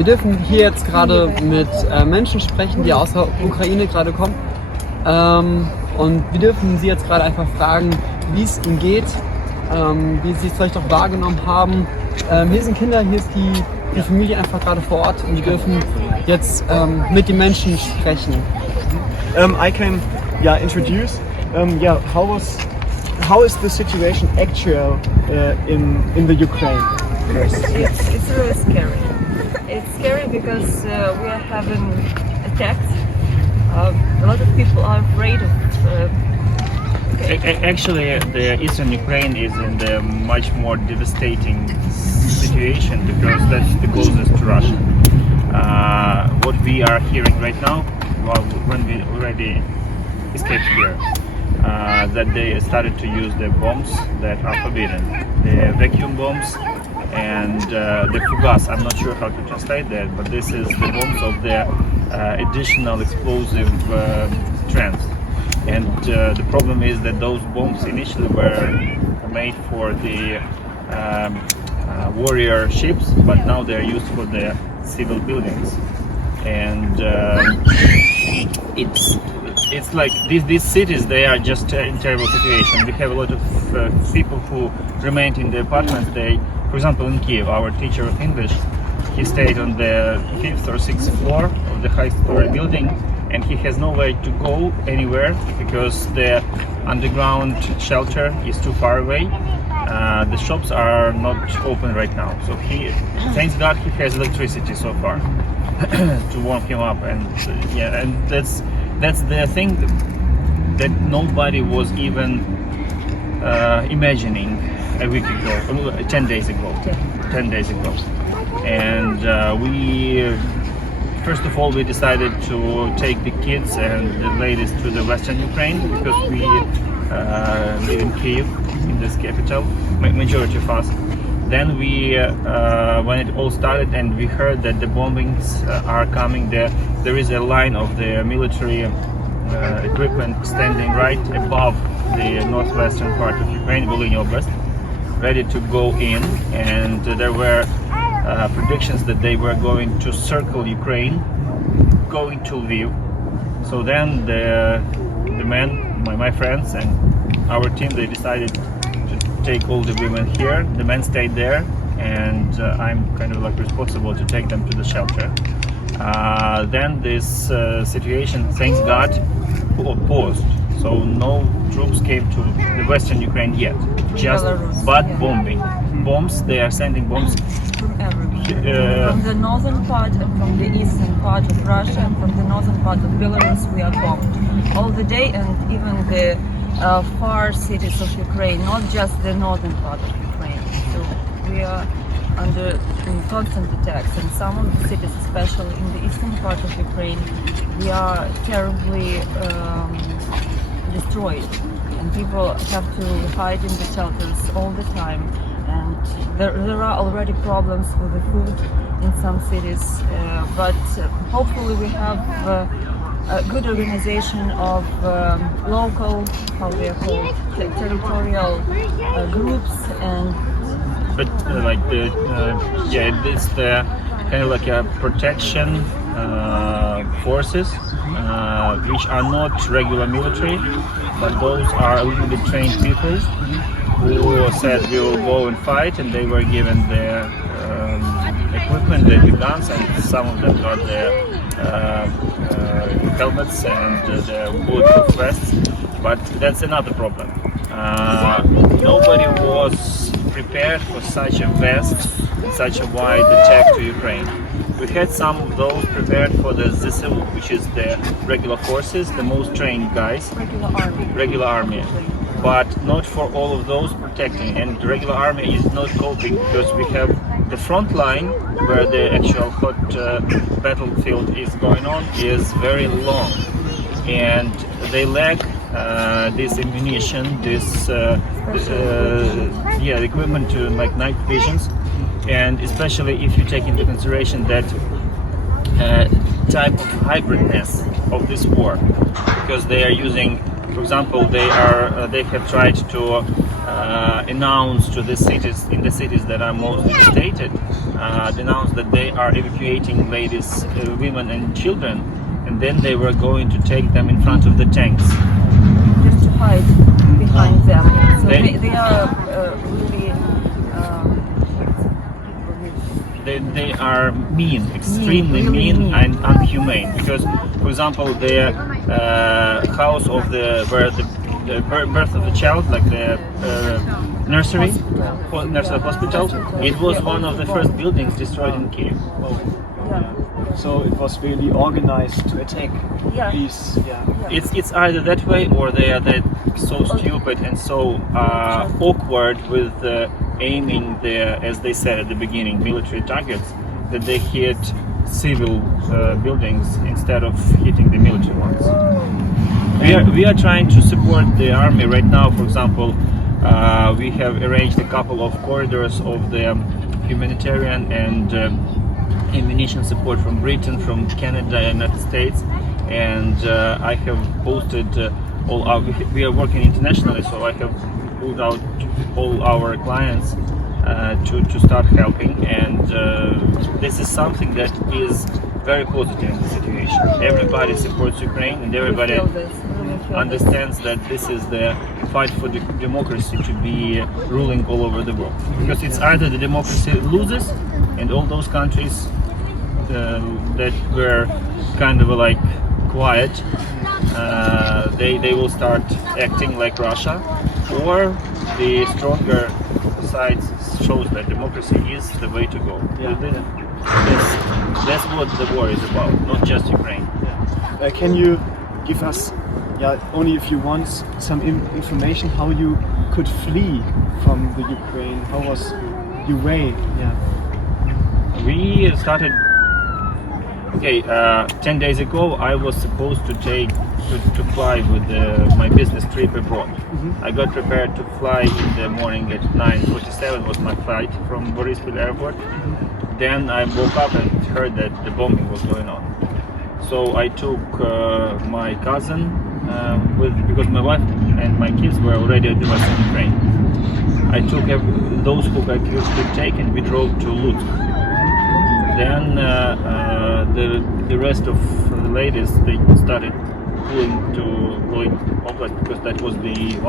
Wir dürfen hier jetzt gerade mit Menschen sprechen, die aus der Ukraine gerade kommen. Und wir dürfen Sie jetzt gerade einfach fragen, wie es Ihnen geht, wie Sie es vielleicht auch wahrgenommen haben. Hier sind Kinder, hier ist die Familie einfach gerade vor Ort und die dürfen jetzt mit den Menschen sprechen. I can introduce how is the situation actual in the Ukraine? It's really scary. It's scary because we are having attacks. A lot of people are afraid of. Actually, the eastern Ukraine is in the much more devastating situation because that's the closest to Russia. What we are hearing right now, well, when we already escaped here, that they started to use the bombs that are forbidden, the vacuum bombs and the fugas. I'm not sure how to translate that, but this is the bombs of the additional explosive trends. And the problem is that those bombs initially were made for the warrior ships, but now they are used for the civil buildings. And it's like these cities, they are just in terrible situation. We have a lot of people who remained in the apartments. They, for example, in Kiev, our teacher of English, he stayed on the 5th or 6th floor of the high-story building, and he has no way to go anywhere because the underground shelter is too far away. The shops are not open right now, so thanks God, he has electricity so far to warm him up, and that's the thing that nobody was even imagining a week ago, 10 days ago. And we first of all, we decided to take the kids and the ladies to the Western Ukraine because we live in Kiev, in this capital, majority of us. Then we, when it all started and we heard that the bombings are coming, there is a line of the military equipment standing right above the northwestern part of Ukraine, Volhynia Oblast, ready to go in, and there were predictions that they were going to circle Ukraine, going to Lviv. So then the men, my friends and our team, they decided to take all the women here. The men stayed there, and I'm kind of like responsible to take them to the shelter. Then this situation, thanks God, paused. So no troops came to the Western Ukraine yet, just but bombing. Bombs, they are sending bombs From everywhere. From the northern part and from the eastern part of Russia and from the northern part of Belarus we are bombed all the day, and even the far cities of Ukraine, not just the northern part of Ukraine. So we are under constant attacks, and some of the cities, especially in the eastern part of Ukraine, we are terribly destroyed, and people have to hide in the shelters all the time. And there are already problems with the food in some cities, but hopefully we have a good organization of local, how they are called, territorial groups, and but like it's the kind of like a protection forces which are not regular military, but those are a little bit trained people who said we will go and fight, and they were given the equipment, the guns, and some of them got their helmets and the bulletproof vests. But that's another problem. Nobody was prepared for such a vast, such a wide attack to Ukraine. We had some of those prepared for the ZSU, which is the regular forces, the most trained guys, regular army. But not for all of those protecting, and the regular army is not coping because we have the front line where the actual hot battlefield is going on is very long, and they lack this ammunition, this equipment to like night visions, and especially if you take into consideration that type of hybridness of this war, because they are using For example, they have tried to announce to the cities in the cities that are most devastated, announce that they are evacuating ladies, women, and children, and then they were going to take them in front of the tanks. Just to hide behind them. So They- they are really. They are mean, extremely really mean mean. and unhumane. Because, for example, the house of where the birth of the child, like the nursery, hospital, it was one of the first buildings destroyed in Kiev. Yeah. So it was really organized to attack Yeah. these. Yeah. It's either that way or they are that so stupid and so awkward with aiming as they said at the beginning, military targets, that they hit civil buildings instead of hitting the military ones. We are trying to support the army right now. For example, we have arranged a couple of corridors of the humanitarian and ammunition support from Britain, from Canada, and United States, and I have posted all our. We are working internationally, so I have pulled out all our clients to start helping, and this is something that is very positive in the situation. Everybody supports Ukraine, and everybody understands that this is the fight for the democracy to be ruling all over the world. Because it's either the democracy loses, and all those countries that were kind of like quiet, they will start acting like Russia, or the stronger side shows that democracy is the way to go. Yeah. That's what the war is about, not just Ukraine. Can you give us, only if you want, some information how you could flee from the Ukraine? How was your way? Yeah. We started. Okay, 10 days ago I was supposed to fly with my business trip abroad. Mm-hmm. I got prepared to fly in the morning at 9:47 was my flight from Borispil airport. Mm-hmm. Then I woke up and heard that the bombing was going on. So I took my cousin because my wife and my kids were already at the Western Ukraine. I took those who I could take, and we drove to Lutsk. Then the rest of the ladies, they started pulling to Lloyd Oblast, because that was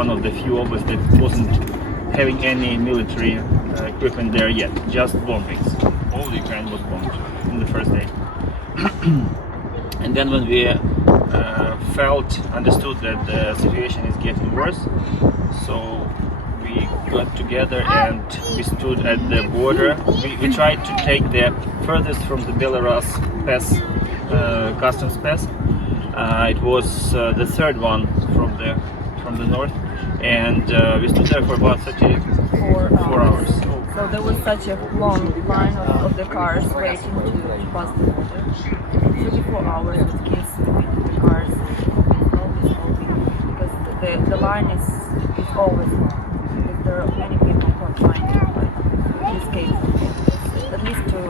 one of the few oblasts that wasn't having any military equipment there yet, just bombings. All Ukraine was bombed in the first day. And then when we understood that the situation is getting worse, so we got together and we stood at the border. We tried to take the furthest from the Belarus pass, customs pass. It was the third one from the north, and we stood there for about 34 hours. So there was such a long line of the cars waiting to pass the border. 34 hours with kids waiting the cars, always because the line is always long. Because there are many people who are trying to escape, at least to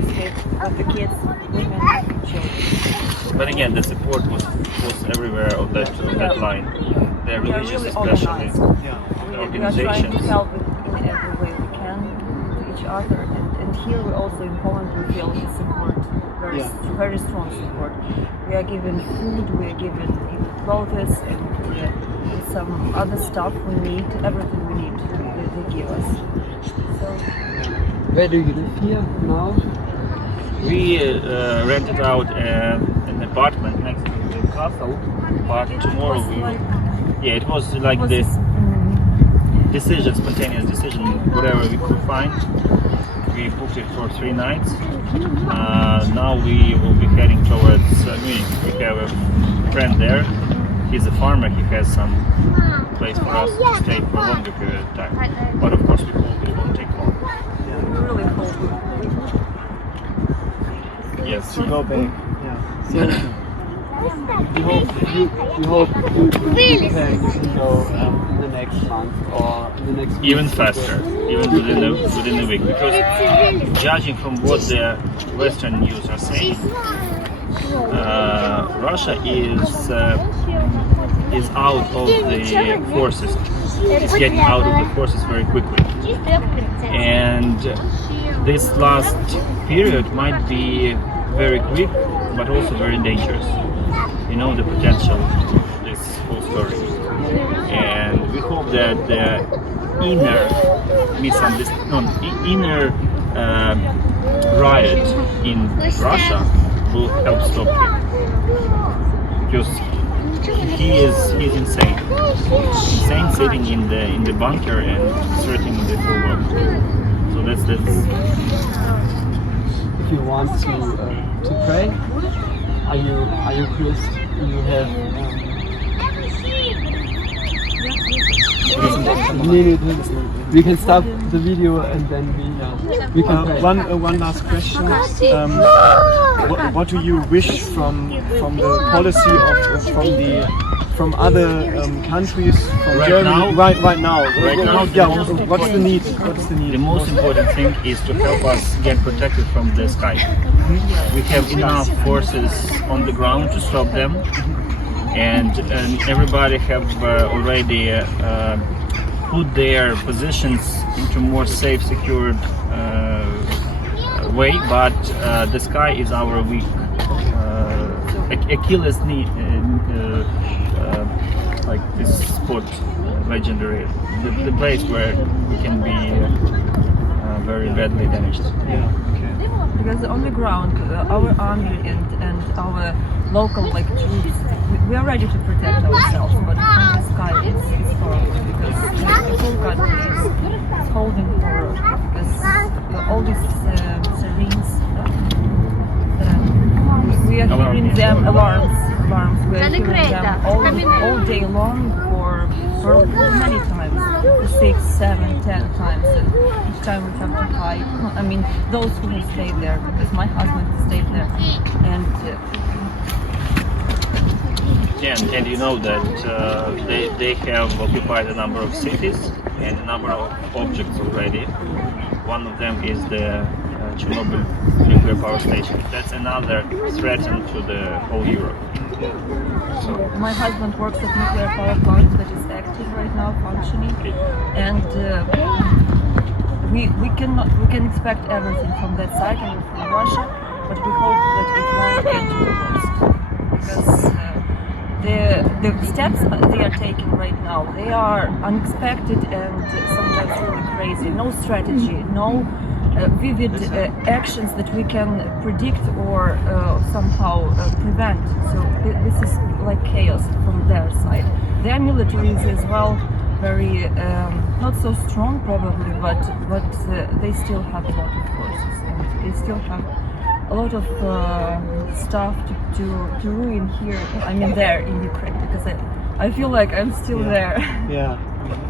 escape with the kids, women, and children. But again, the support was everywhere on that line. The religious, really especially organized. organizations. We are trying to help in every way we can to each other, and here we also in Poland we feel the support, very strong support. We are given food, we are given clothes, and some other stuff we need, everything we need they give us. So Where do you live here now? We rented out an apartment next to the castle, but tomorrow we will. Yeah, it was like the decision, spontaneous decision, whatever we could find. We booked it for 3 nights. Now we will be heading towards Munich. We have a friend there. He's a farmer. He has some place for us to stay for a longer period of time. But of course, we won't take long. we really hope Yes. To go back. Yeah. So we hope you can go in the next month or in the next Even week. faster, even within a week, because judging from what the Western news are saying, Russia is is out of the forces. Is getting out of the forces very quickly. And this last period might be very quick, but also very dangerous. You know the potential of this whole story. And we hope that the inner riot in Russia will help stop him. Because he's insane. Insane sitting in the bunker and threatening the whole world. So that's If you want to pray, are you Christ? You have we can stop the video and then we can pray. One last question. What do you wish from the policy from other countries, from Right Germany, now? right now? Right now, Yeah. the What's the need? The most important thing is to help us get protected from the sky. We have enough forces on the ground to stop them, and everybody have already put their positions into more safe, secured way. But the sky is our weak Achilles knee, like this spot, legendary, the place where we can be very badly damaged. Yeah. Because on the ground, our army and our local troops, we are ready to protect ourselves, but from the sky it's horrible because the whole country is holding horror because all these sirens, we are hearing them alarms, we are hearing them all day long for many times, 6, 7, 10 times, and each time we have to hide. I mean, those who have stayed there, because my husband stayed there, and and you know that they have occupied a number of cities and a number of objects already. One of them is the Chernobyl nuclear power station. That's another threat to the whole Europe. So my husband works at nuclear power plant that is active right now, functioning, and we can expect everything from that side and from Russia, but we hope that it won't get to the worst because the steps they are taking right now, they are unexpected and sometimes really crazy. No strategy, no vivid actions that we can predict or somehow prevent. So this is like chaos from their side. Their military is as well very not so strong probably, but they still have a lot of forces and they still have a lot of stuff to ruin here. I mean there in Ukraine, because I feel like I'm still there. Yeah,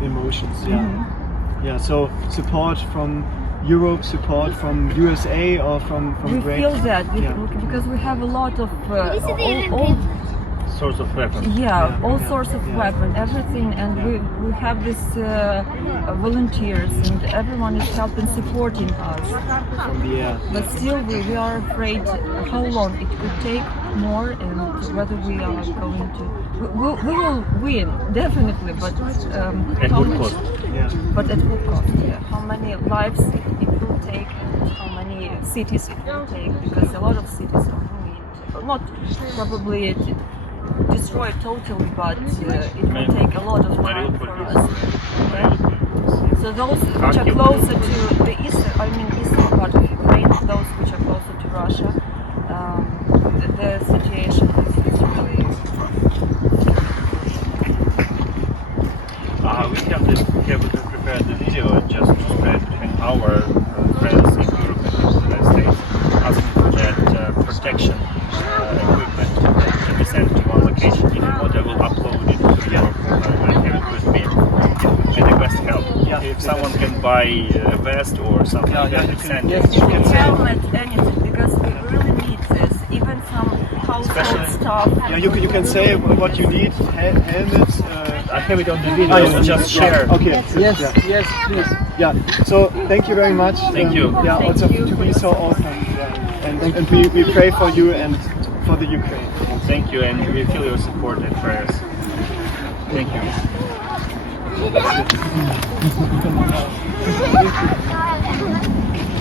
emotions. Yeah, yeah. So support from Europe, support from USA or from we Great. feel that because we have a lot of all source of weapons. all sorts of weapon, everything, and we have this volunteers and everyone is helping, supporting us. From the air. But still we are afraid how long it could take more and whether we are going to. We will win definitely, but At how what much? cost? Yeah. But at what cost? Yeah. How many lives it will take and how many cities it will take, because a lot of cities are ruined. Not probably destroyed totally, but it will take a lot of time for us. Okay? So those which are closer to the eastern part of Ukraine, those which are closer to Russia, the situation is really we have prepared the video just to spread between our friends in Europe and the United States, asking for that protection equipment to be sent to one location. If you want, I will upload it to your I have it with me. It would be the best help. If someone can buy a vest or something like that, send it. helmet, anything, because we really need this. Even some household stuff. Yeah, you can say what you need. Helmets. I have it on the video, just share. Okay. Yes, Yeah. yes, please. Yeah. So thank you very much. Thank you. Yeah. Thank also you to for be your so awesome. Yeah. And we pray for you and for the Ukraine. Thank you, and we feel your support and prayers. Thank you.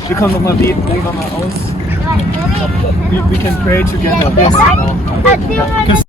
Wir kommen nochmal beten, gehen wir mal aus. We can pray together. Yes. Because